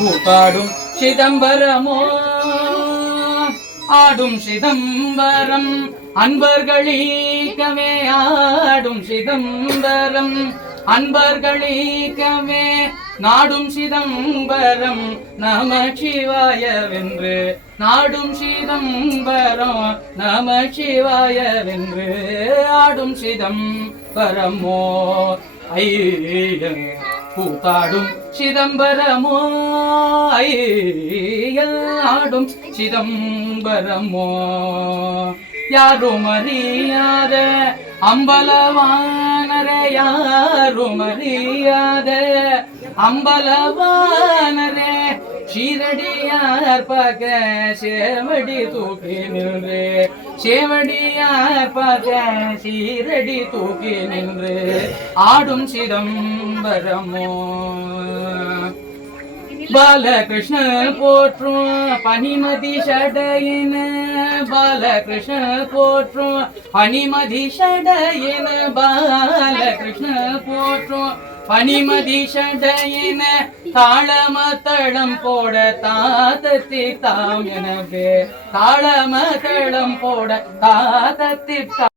கூத்தாடும் சிதம்பரமோ ஆடும் சிதம்பரம் அன்பர்களீக்கவே ஆடும் சிதம்பரம் அன்பர்களீக்கவே நாடும் சிதம்பரம் நம சிவாயவென்று நாடும் சிதம்பரம் நம சிவாயவென்று ஆடும் சிதம்பரமோ ஐய கூத்தாடும் சிதம்பரமோ ஐயாடும் சிதம்பரமோ யாரும் அறியாத அம்பலவானரே யாரும் அறியாத அம்பலவானரே ஷீரடியார் பக சேவடி தூக்கி நின்று சேவடியார் பக ஷீரடி தூக்கி நின்று ஆடும் சிதம்பரமோ பாலகிருஷ்ண போற்றும் பனிமதி ஷடையின பாலகிருஷ்ண போற்றும் பனிமதி ஷடையின பாலகிருஷ்ண போற்றும் பனிமதி ஷடையின தாளமத்தளம் போட தாத்தத்தி தாம் எனவே தாளமத்தளம் போட தாத்தத்தி தாம்